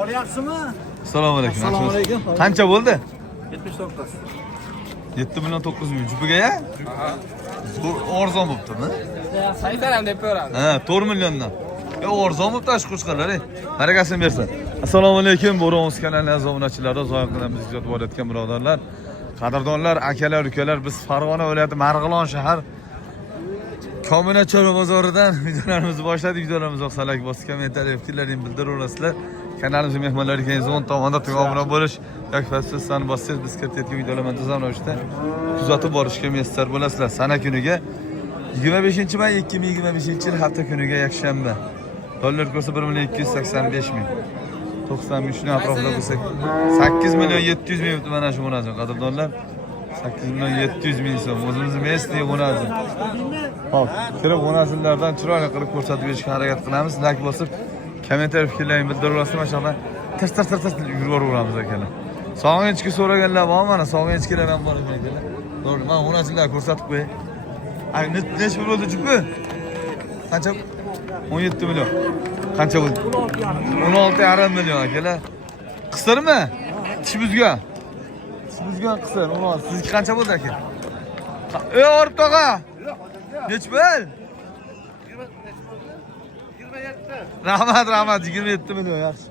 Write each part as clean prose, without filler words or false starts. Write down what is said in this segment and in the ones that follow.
Qolyapsizmi? Assalomu alaykum. Assalomu alaykum. Qancha bo'ldi? 79. 7 million 900 ming. Jupiga-ya? Bu arzon bo'ptimi? 80 ham deb ko'radi. Ha, 4 milliondan. Arzon bo'pti shu qo'shqarlar. Barakasini bersin. Assalomu alaykum. Bo'rongiz kanalining aziz obunachilari, zoyiqlarimiz kuzatib borayotgan birodarlar, qadrdonlar, akalar, ukalar, biz Farg'ona viloyati Marg'ilon shahar Kombinatchor bozoridan videolarimizni boshladik. Videolarimiz yoqsa like bosib, kommentariy fikrlaringizni bildiraverasizlar. Kanalimizga mehmonlar kelsangiz o'ng tomonda obuna bo'lish yoki podpiskani bossangiz biz kiritayotgan videolarni muntazam ravishda kuzatib borishga muyassar bo'lasizlar. Sana kuniga 25-may 2025-yil hafta kuniga yakshanba. Dollar kursi 1.285 ming. 90 ming shuni atrofida bo'lsak 8 million 700 ming mana shu bo'ladi qadrdonlar. 8 million 700 ming so'm. O'zimizni Messi bo'ladi. Hop, kirib o'nasizlardan chiroyli qilib ko'rsatib berishga harakat qilamiz. Like bosib, kommentariy fikrlaringizni bildirib mashaalloh. Tir yuraveramiz akalar. Sog'inchga so'raganlar bor, mana sog'inchkilar ham bor ekan. To'g'ri, men o'nasizlar ko'rsatib qo'yay. Ay, necha bo'ldi jupi? Qancha? 17 million. Qancha bo'ldi? 16,5 million akalar. Qisirmi? Tish buzgan. Sizga qisir, sizniki qancha bo'ldi aka? Orib tog'a. Nech bo'l? 27. Rahmat, 27 million yaxshi.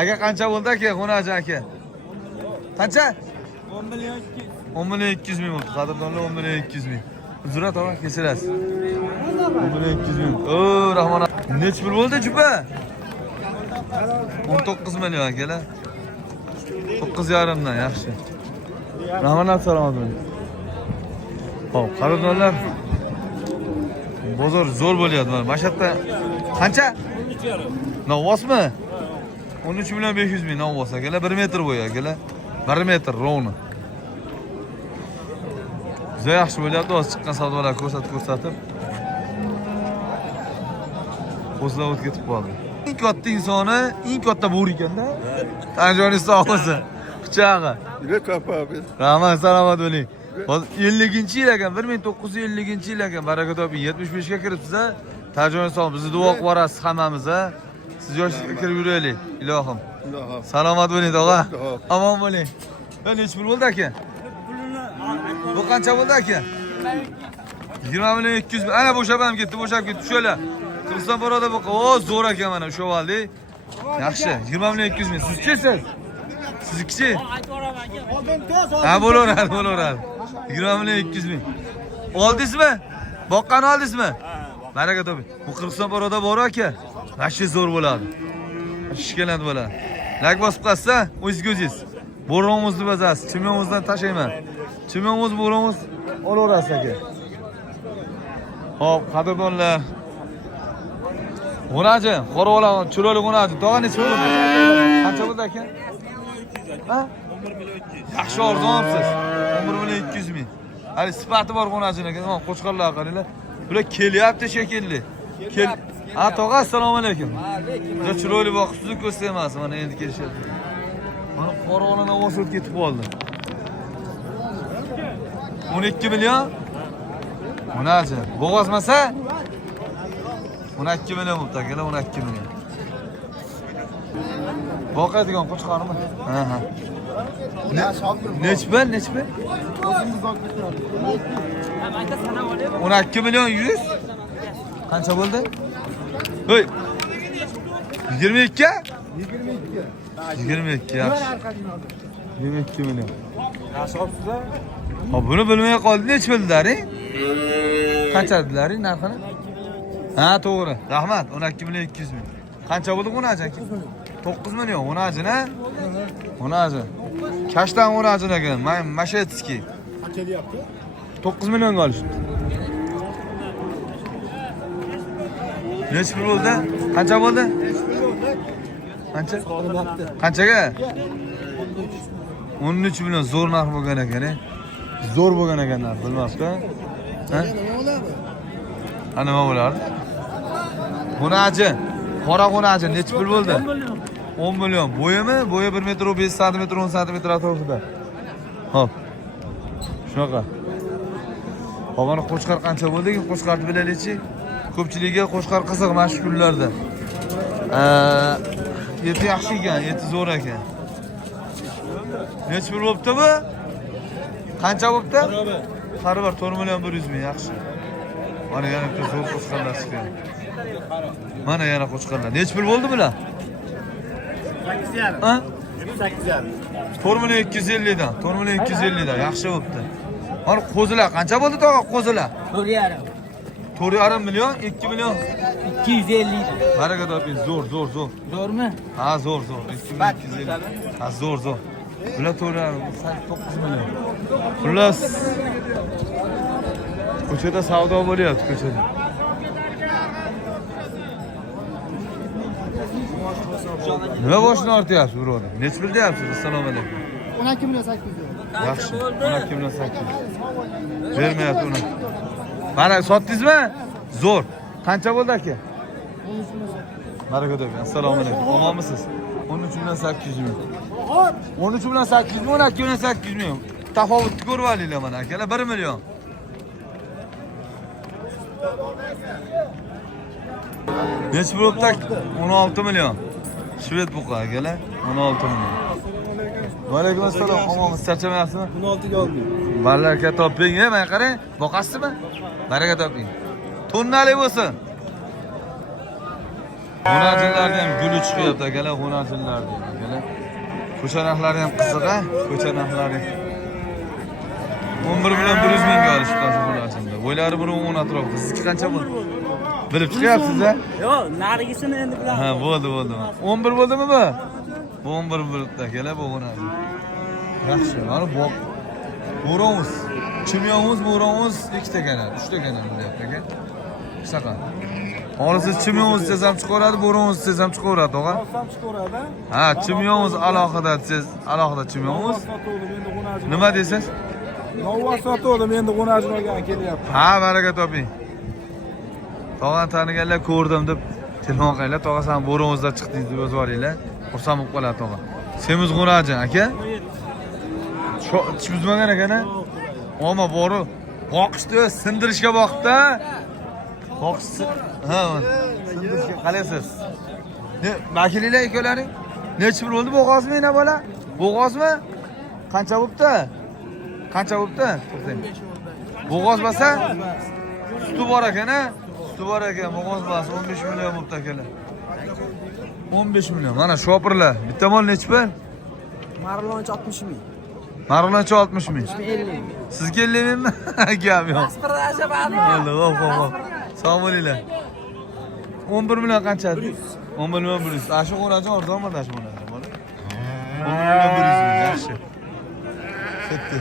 Aka qancha bo'ldi aka? Xonaji aka. Qancha? 10 million 200. 10 million 200 ming bo'ldi. Qadrdonlar 10 million 200 ming. Uzrat tog'a kechirasiz. 10 million 200 ming. Rahmat. Nech pul bo'ldi jupa? 19 million akalar. 9,5 dan yaxshi. Rahmat, salomat bo'ling. Xo'p, qadrdonlar. Bozor zo'r bo'lyapti mana. Mashatda qancha? 13,5. Novvosmi? 13 million 500 ming novvos akalar, 1 metr bo'yi akalar. 1 metr rovni. Juda yaxshi bo'lyapti, o'z chiqqan savdolar ko'rsatib. Qo'zlab o'tib ketib qoldi. Eng katta insoni, eng katta bo'ri ekanda. Tanjoningiz sog' bo'lsin. Pichog'i. Rahmat, salomat bo'ling. 50-yil ekan, 1950-yil ekan. Baraka toping. 75 ga kiribsiz a? Tarjoningiz sog', bizni duo qilib borasiz hammamiz a. Siz yoshga kirib yuraylik, ilohim. Salomat bo'ling, tog'a. Omon bo'ling. Ben nech pul bo'ldi aka? Bu qancha bo'ldi aka? 20 million 200 ming. Ana bo'shab ketdi. Shöyle. Qirg'iziston baroda bu. O, zo'r aka mana o'sha valdi. Yaxshi. 20 million 200 ming. Siz-chi siz? Sizniki? Ha, bo'laveradi. 20 million 200 ming. Oldingizmi? Boqqani oldingizmi? Baraka toping. Bu Qirg'iziston baroda bor aka. Rashi zo'r bo'ladi. Shishkalandi bo'ladi. Like bosib qolsa, o'zingiz. Bo'ronimizni bazasiz. Chimyonimizdan tashlayman. Chimyonimiz bo'ronimiz olaverasiz aka. Hop, qadrdonlar. G'unaji, qo'rg'olan, chiroyli g'unaji. Tog'a necha bo'ldi? Qancha bo'ldi aka? Ha? 11 million 200. Yaxshi arzonsiz. 11 million 200 ming. Hali sifati bor g'unajini ekan. Mana qo'chqarlar qaranglar. Bular kelyapti shekilli. Ha, tog'a, assalomu alaykum. Juda chiroyli boqibsiz, ko'rsa emas. Mana endi kelishyapti. Mana qo'rg'olan ovoz o'tib ketib qoldi. 12 million. G'unaji. Bo'g'azmasa 12 million bo'pti akalar, 12 million. Boqadigan qo'chqormi? Ha. Nech pul? 12 million 100. Qancha bo'ldi? Hoy. 22? 22 yaxshi. 22 million. Yaxshi olibsiz-a? Ha, buni bilmay qoldi, nech bildilaring? Qancha dedilaring narxini? Ha, to'g'ri. Rahmat, 12 million 200 ming. Qancha bo'ldi g'unaji aka? 9 million g'unajini? G'unaji. Kashdan g'unajini ekan. Mashetski. Qancha deyapti? 9 millionga olishdi. Necha pul bo'ldi? Qancha bo'ldi? Qancha? Qanchaga? 13 million zo'r narx bo'lgan ekan. Zo'r bo'lgan ekan narx, bilmasdi. Ha? Nima bo'lardi? G'unaji, qora g'unaji necha pul bo'ldi? 10 million. Bo'yimi? Bo'yi 1 metr 5 sm 10 sm atrofida. Hop. Shunaqa. Qolgani qo'chqar qancha bo'ldi? Qo'chqarni bilaylikchi. Ko'pchiligiga qo'chqar qiziq mana shu kunlarda. eti yaxshi ekan, eti zo'r ekan. Necha pul bo'pti bu? Qancha bo'pti? Qari bor 4 million 100 ming, yaxshi. Mana yana bitta zo'r qo'chqarlar chiqdi. Mana yana qo'chqarlar. Necha pul bo'ldi bular? 8,5. Ha? 8,5. 4 million 250 dan. 4 million 250 dan, yaxshi bo'pti. Mana qo'zilar qancha bo'ldi tog'a qo'zilar? 4,5. 4,5 million, 2 million. 250 dan. Baraka toping, zo'r. Zo'rmi? Ha, zo'r. 2 million 250. Ha, zo'r. Bular 9 million. Xullas. Ko'chada savdo bo'lyapti, ko'chada. Nima boshini ortyapsiz, birodar? Necha pul deyapsiz? Assalomu alaykum. 12 million 800. Yaxshi. 12 million 800. Bermayapti uni. Mana sotdingizmi? Zo'r. Qancha bo'ldi aka? 13 million. Baraka toping. Assalomu alaykum. Omonmisiz? 13 million 800 ming. 13 million 800 ming, 12 million 800 ming. Tafovutni ko'rib olinglar mana akalar, 1 million. Necha pul bo'pti? 16 million. Shved buqa akalar, 16 million. Va alaykum assalom. Omonmisiz? Charchamayapsizmi? 16 ga oldim. Baraka toping, mana qarang. Boqasizmi? Baraka toping. Tonnali bo'lsin. Hunarchilarda ham guli chiqyapti akalar, hunarchilarda akalar. Ko'cha narxlari ham qiziq-a, ko'cha narxlari. 11 million 100 mingga olishdi hunarchilar. Bo'ylari 1.10 atrofida. Sizniki qancha bo'ldi? Bilib chiqyapsiz-a? Yo'q, narigisini endi bilaman. Ha, bo'ldi. 11 bo'ldimi bu? Bu 11 bo'libdi akalar, bu hunarchi. Yaxshi, mana boq. Bo'ronimiz, chimyonimiz, bo'ronimiz 2 ta kanal, 3 ta kanal bo'lyapti aka. Shunaqa. Hozir chimyonimiz tez ham chiqaradi, bo'ronimiz tez ham chiqaradi, tog'a. Olsam chiqaradi. Ha, chimyonimiz alohida tez, alohida chimyonimiz. Sotuvdim endi qo'najim. Nima deysiz? Novva sotuvdim endi qo'najim olgan kelyapti. Ha, baraka toping. Tog'ani taniganlar ko'rdim deb telefon qilinglar, tog'a sen bo'ronimizdan chiqdingiz deb yozib yuboringlar. Xursand bo'lib qoladi tog'a. Semiz qo'najin aka. Tish buzmagan ekan-a? Ammo boru boqishdi, sindirishga boqdi. Boqishdi. Ha, sindirishga qalaysiz? Ne, vakilinglar ikkovlaring? Necha pul bo'ldi bo'g'ozmi ena bola? Bo'g'ozmi? Qancha bo'pti? Qancha bo'pti? Bo'g'oz bo'lsa? Suti bor ekan-a? Suti bor ekan, bo'g'oz bo'lsa 15 million bo'pti akalar. 15 million. Mana shopirlar. Bitta mol necha pul? Marlonchi 60 ming. Marg'ilonchi 60 ming. 50 ming. Sizga 50 mingmi? Gap yo'q. Pasportda ajabadi. Hop. Sog' bo'linglar. 11 million qancha? 11 million 100. Ashu qo'rajin arzonmi dashu bo'ladi, bola? 11 million 100 ming, yaxshi. Ketdi.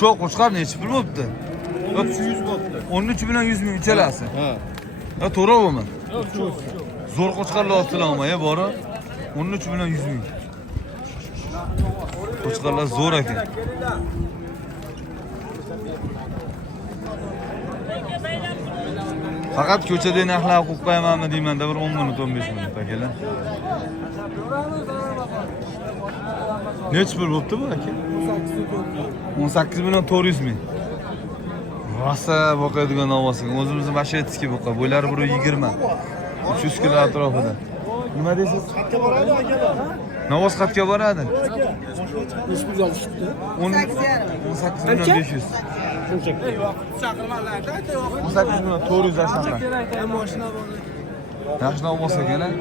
Cho'q qo'chqar necha pul bo'pti? 100 bo'pti. 13 million 100 ming uchalasi. Ha. Ha, to'g'rimi? Zo'r qo'chqarlar olibsizlarmi, bori? 13 million 100 ming. Qo'chqarlar zo'r ekan. Faqat ko'chada narxlar qo'yib qo'yamanmi deymanda, bir 10 minut 15 minut akalar. Necha pul bo'pti bu aka? 18 million 400 ming. Rosa boqadigan ovosiga. O'zimizni mashetskiy boqa. Bo'ylari 120. 300 kilo atrofida. Nima deysiz? Qatga boradi akalar. Navoz qatga boradi. Necha pul olishibdi? 18 million 500. Chaqirmalarda 18 million 400 asaqa. mashina bor. Yaxshilab bo'lsa kerak.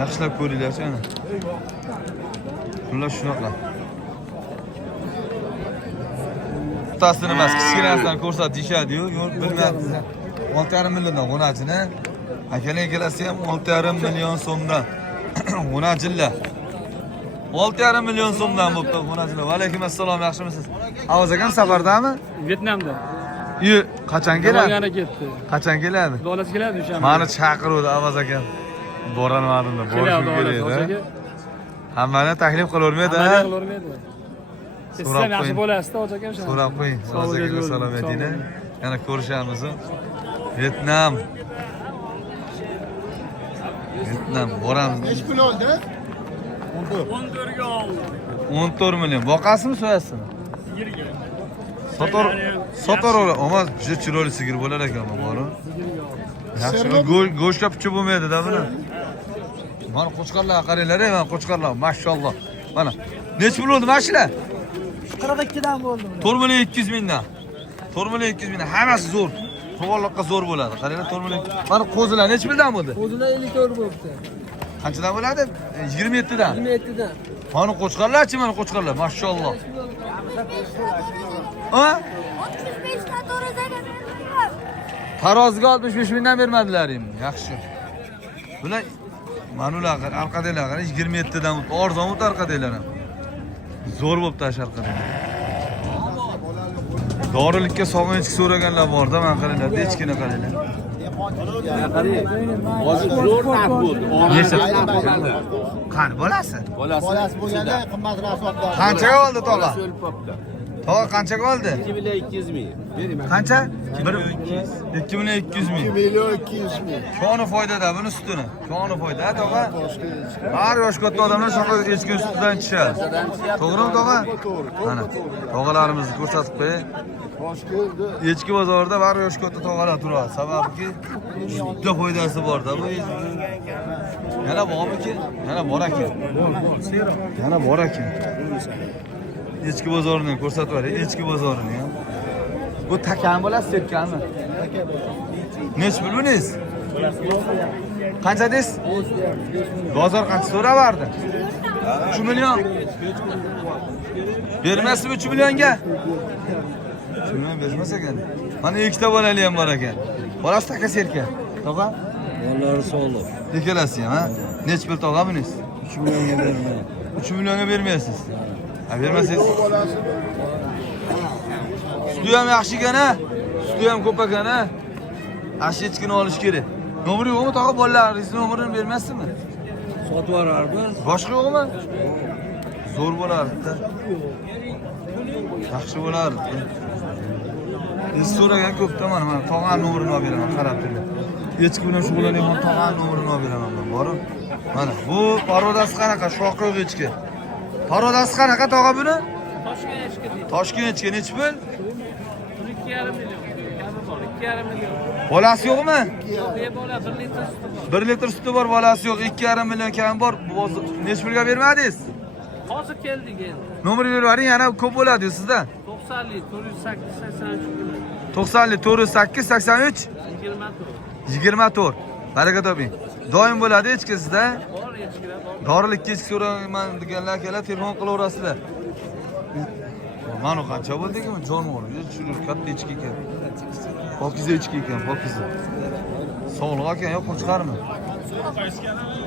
Yaxshilab ko'ringlar-chi ana. Xullas shunaqa. Bittasini emas, kichkinasini ko'rsatishadi-yu, bilmayapsiz. 6,5 milliondan g'unachini. Akalar kelasi ham 6,5 million so'mdan. G'unachillar. 6,5 million so'mdan bo'pti g'unachillar. Va alaykum assalom, yaxshimisiz? Avaz akam safardami? Vyetnamda. Qachon keladi? Yana ketdi. Qachon keladi? Dolasi keladi o'sha. Mani chaqiruvdi Avaz akam. Borolmadim-da, borishim kerak edi. Hammani taklif qilavermaydi, ha? Siz ham yaxshi bo'lasiz-da, hoji aka o'sha. So'rab qo'ying. Avaz akaga salom aytinglar. Yana ko'rishamiz. Vyetnam. Vyetnam boramiz. Necha pul oldi? 14 ga oldi. 14 million. Boqasizmi, so'yasizmi? Sigirga. Sotor. Ammo juda chiroyli sigir bo'lar ekan, bor. Yaxshi, go'shtga puchi bo'lmaydi-da buni. Mana qo'chqarlar qaranglar, mana qo'chqarlar, mashalloh. Mana. Necha pul bo'ldi mashinlar? 42 dan bo'ldi. 4 million 200 mingdan. 4 million 200 mingdan. Hammasi zo'r. To'g'rilikqa zo'r bo'ladi. Qaranglar 4 million. Mana qo'zilar necha puldan bo'ldi? Qo'zilar 54 bo'libdi. Qanchadan bo'ladi? 27 dan. 27 dan. Mana qo'chqarlarchi, mana qo'chqarlar, mashalloh. Ha? 35 dan to'razaga bermayman. Taroziga 65 mingdan bermadilaring. Yaxshi. Bular manular orqadagilar qarang 27 dan arzon o'tdi orqadagilar ham. Zo'r bo'libdi asharqada. Dorilikka sog'inch so'raganlar bor-da, men qaranglar, echkini qaranglar. Qani bolasi? Bolasi bo'lganda qimmatroq sotdi. Qanchaga oldi tog'a? Tog'a qanchaga oldi? 2 million 200 ming. Qancha? 2 million 200 ming. 2 million 200 ming. Koni foydada buni sutini. Koni foyda, tog'a. Har yosh katta odamlar shunaqa echki sutidan ichishadi. To'g'rimi, tog'a? Mana, tog'alarimizni ko'rsatib qo'ying. Toshkentda Echki bozorida har yosh katta tog'alar turadi. Sababki juda foydasi bor-da bu. Yana bormi-ki? Yana bor ekan. Yana bor ekan. Echki bozorini ko'rsatib bering, echki bozorini ham. Bu takan bo'lasiz, tekkanmi? Nech pul buningiz? Qancha deysiz? Bozor qancha so'ravardi? 3 million. Bermasmi 3 millionga? 3 million bermas ekan. Mana ikkita bolali ham bor ekan. Bolasi taka serka. Tog'a? Bolalar sog'liq. Ikkalasi ham, ha? Nech pul tog'a buningiz? 3 millionga bermayman. 3 millionga bermaysiz. Ha, bermasangiz. Suti ham yaxshi ekan-a? Suti ham ko'p ekan-a? Ashi echkini olish kerak. Nomeri yo'qmi tog'a bolalaringizning nomerini bermaysizmi? Sotib yuborarmiz. Boshqa yo'qmi? Zo'r bo'lardi-da. Yaxshi bo'lardi. Siz so'ragan ko'pda mana tog'a nomerini olib beraman, qarab turing. Echki bilan shug'ullanyapman, tog'a nomerini olib beraman men, borib. Mana bu parodasi qanaqa? Shoqi yo'q echki. Parodasi qanaqa tog'a buni? Toshkent echki deydi. Toshkent echki nechi pul? 2,5 million. Kabi bor, 2,5 million. Bolasi yo'qmi? Bebola 1 litr suti bor. 1 litr suti bor, bolasi yo'q. 2,5 million kam bor. Nechi pulga bermadingiz? Hozir keldik endi. Nomer berib yuboring, yana ko'p bo'ladi sizda. 90lik 408 83 million. 90lik 408 83 24. 24. Baraka toping. Doim bo'ladi echki sizda. Bor echkilar bor. Dorilikka echki so'rayman deganlar kelar, telefon qilaverasizlar. Mana qancha bo'ldiki, jonivor. Tushirib katta echki ekan. Pokiza echki ekan, pokiza. Sog'liq ekan, yo'q qo'chqarmi?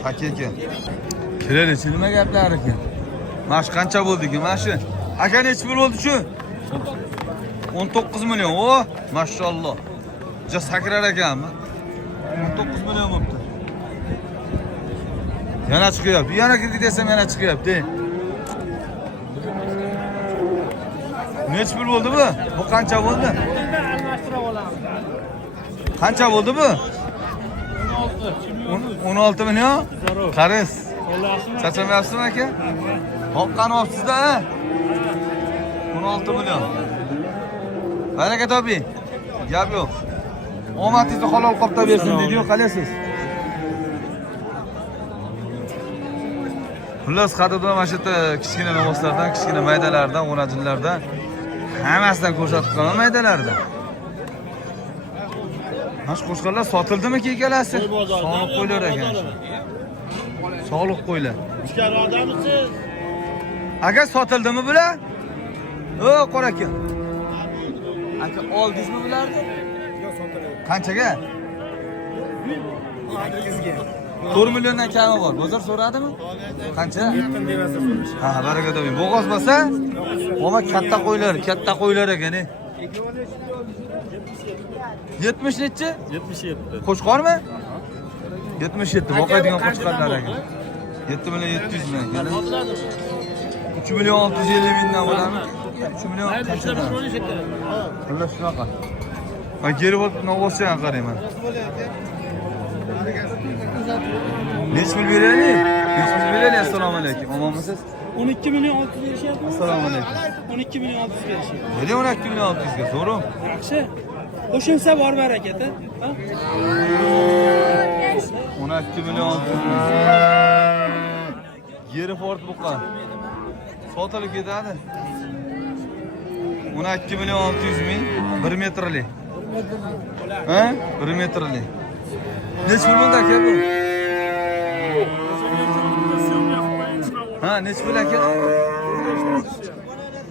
Taka ekan. Kiralichi nima gaplar ekan? Mash qancha bo'ldiki, mashi? Aka nechi pul bo'ldi shu? 19 million. O, mashalloh. Ja sakrar ekanmi? 19 million bo'libdi. Yana chiqyapti. Yana kirdik desam yana chiqyapti. Nechi pul bo'ldi bu? Bu qancha bo'ldi? Almashtirib olamiz. Qancha bo'ldi bu? 16 million. Qariz. Chachamayapsizmi aka? Hoqqani olibsiz-da, ha? 16 million. Baraka toping. Gap yo'q. Omadingizni halol qopta bersin deydi-yu, qalaysiz? Xullas, qadrdon mana shu yerda kichkina novoslardan, kichkina maydalardan, o'najillardan hammasidan ko'rsatib qolaman maydalardan. Mana shu qo'shqarlar sotildimi-ki ikkalasi? Sog'liq qo'ylar ekan. Sog'liq qo'ylar. Ishkarodamisiz? Aka sotildimi bular? O, qora aka. Aka oldingizmi bularni? Yo'q, sotiladi. Qanchaga? 4 milliondan kami bor. Bozor so'radimi? Qancha? 7 devasa so'rash. Ha, baraka toping. Bo'g'oz bo'lsa, oma katta qo'ylar ekan. 70 nechi? 77. Qo'chqormi? 77. Boqadigan qo'chqorlar ekan. 7 million 700 ming ekan. 3 million 650 mingdan bo'ladimi? 3 million qanchadan? Xullas shunaqa. Men geri bo'lib novosga qarayman. Nechi pul beraylik? Nechi pul beraylik? Assalomu alaykum. Omonmisiz? 12 million 600 berishyapti. Assalomu alaykum. 12 million 600 berishyapti. Bering 12 million 600 ga, to'g'rimi? Yaxshi. Qo'shilsa bor barakati. 12 milyon 600 ming. Yeri Ford buqa. Sotilib ketadi. 12 milyon 600 ming. 1 metrli. Ha? 1 metrli. Necha pul bo'ldi aka bu? Ha, necha pul aka?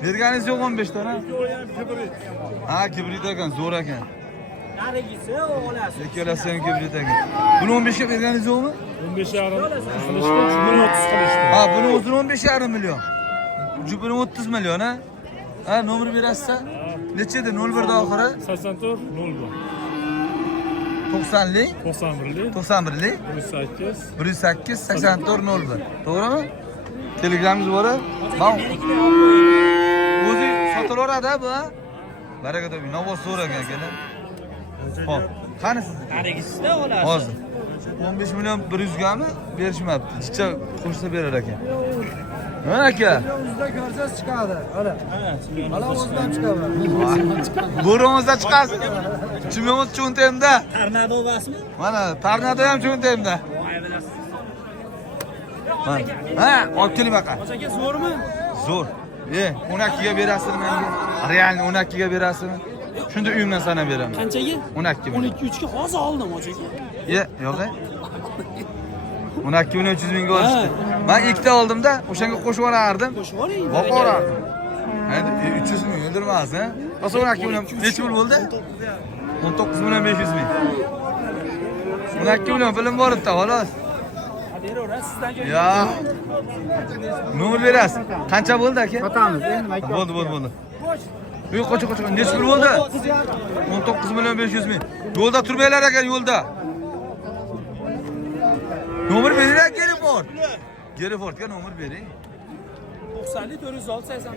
Berganingiz yo'q 15 ta, ha? Ha, kibrit ekan, zo'r ekan. Narigisi olasiz. Ikkalasi ham kibrit ekan. Buni 15 ga berganingiz yo'qmi? 15,5 Ha, buni o'zini 15,5 million. Jubini 30 million, ha? Ha, nomer berasiz? Nechida? 01 da oxiri? 84 01 90 lik, 91 91 lik, 108 108 84 01. To'g'rimi? Telegramingiz bor-a? Men o'zi sotilaveradi bu, ha? Baraka toping. Navoz so'ragan akalar. Xo'p, qani siz? Narigisida olasiz. Hozir 15 million 100 gami berishmabdi. Chicha qo'shsa berar ekan. Ha aka. O'zida ko'rsangiz chiqadi. Mana o'zidan chiqadi. Bo'ronizda chiqasiz. Chimyonot cho'ntamda. Tornado basmi? Mana tornado ham cho'ntamda. Ha, olib keling baqa. Aka zo'rmi? Zo'r. 12 ga berasizmi menga? Realni 12 ga berasizmi? Shunda uyimdan sanab beraman. Qanchaga? 12 million. 12 3 ga hozir oldim aka. Yo'q. 12 million 300 mingga olishdi. Men ikkita oldim-da, o'shanga qo'shib yuborardim. Qo'shib oling. Boqarardim. Endi 300 ming o'ldirmas, ha? Qolsa 12 million necha pul bo'ldi? 19 million 500 ming. 12 million film bor edi, xolos. Beraverasiz sizdan joy. Ya. Nomer berasiz. Qancha bo'ldi aka? Sotamiz, endi nima Bo'ldi. Uy qo'cha. Necha pul bo'ldi? 19 million 500 ming. Yo'lda turmanglar ekan, yo'lda. Nomer beringlar, Gerifordga nomer bering. 90 406 89.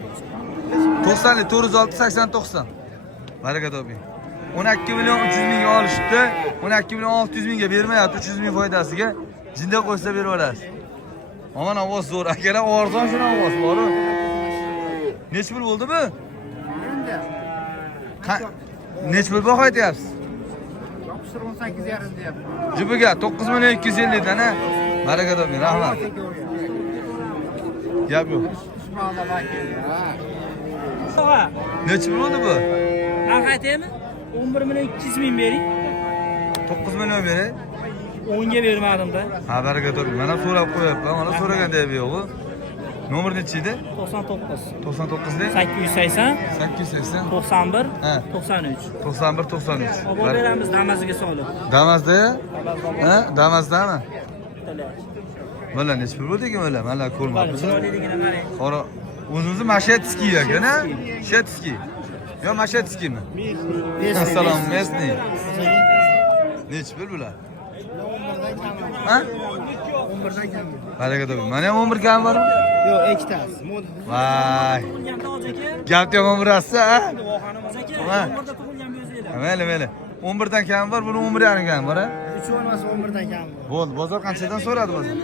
90 406 89. Baraka toping. 12 million 300 mingga olishdi. 12 million 600 mingga bermayapti, 300 ming foydasiga. Jinda qo'ysa berib olasiz. Aman ovoz zo'r, akalar arzon shuna ovoz bor-ku. Necha pul bo'ldi bu? Necha pul baho aytyapsiz? 18,5 deyapti. Jubiga 9 million 250 dan, ha? Baraka toping, rahmat. Gap yo'q. Tog'a, Necha pul bo'ldi bu? narx aytaymi? 11 million 200 ming bering. 9 million beray. 10 ga bermadim-da. Ha, baraka toping. Mana so'rab qo'yapman. Mana so'raganda yo'q-ku. Nomer necha edi? 99 99 da 880 880 91 Ha. 93. 91 93. Olib beramiz Damaziga solib. Damazda? Ha? Damazdami? Mana necha pul bo'ldi ekan mana? Mana ko'rmabmiz. Chiroyliligini qarang. Qora o'zimizni Mashetskiy ekan, ha? Shetskiy. Yo, Mashetskiymi? Assalom, mesni. Necha pul bular? Ha? 11dan kam. Baraka toping. Mana ham 11 kam bormi? Yo'q, ikkitasi. Voy. Tug'ilganda aka. Gapni ham rostsa, ha? Guvohxonamiz aka. Ha. 11da tug'ilgan bo'lsanglar. Mayli. 11 dan kam bor, buni 11 kam bor, ha? 3 olmasa 11dan kam. Bo'ldi, bozor qanchadan so'radi bozor?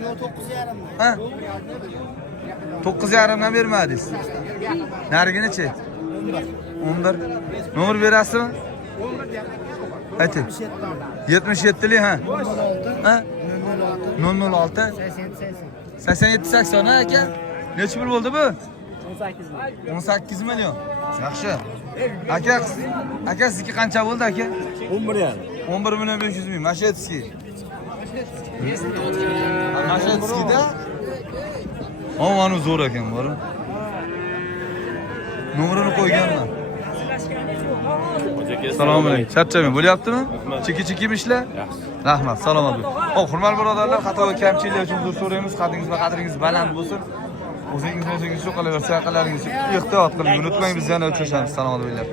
9,5. Ha? 9,5 dan bermadingiz. Nariginechi? 11. Nomer berasizmi? Ayting. 77 lik, ha? Ha? 006 87 80, ha aka? Necha pul bo'ldi bu? 18 million. Yaxshi. Aka sizniki qancha bo'ldi aka? 11 million 500 ming. Mashetskiy. Mashetskiyda Omanu zo'r ekan, bor. Nomerini qo'yganman. Assalomu alaykum. Charchamang, bo'lyaptimi? Chiki-chikimi ishlar? Rahmat, salomat bo'ling. Xo'p, hurmatli birodarlar, xato va kamchiliklar uchun uzr so'raymiz. Qadringiz va qadringiz baland bo'lsin. O'zingiz shu qilaversa, aqllaringiz ehtiyot qiling. Unutmang, biz yana uchrashamiz. Salomat bo'linglar.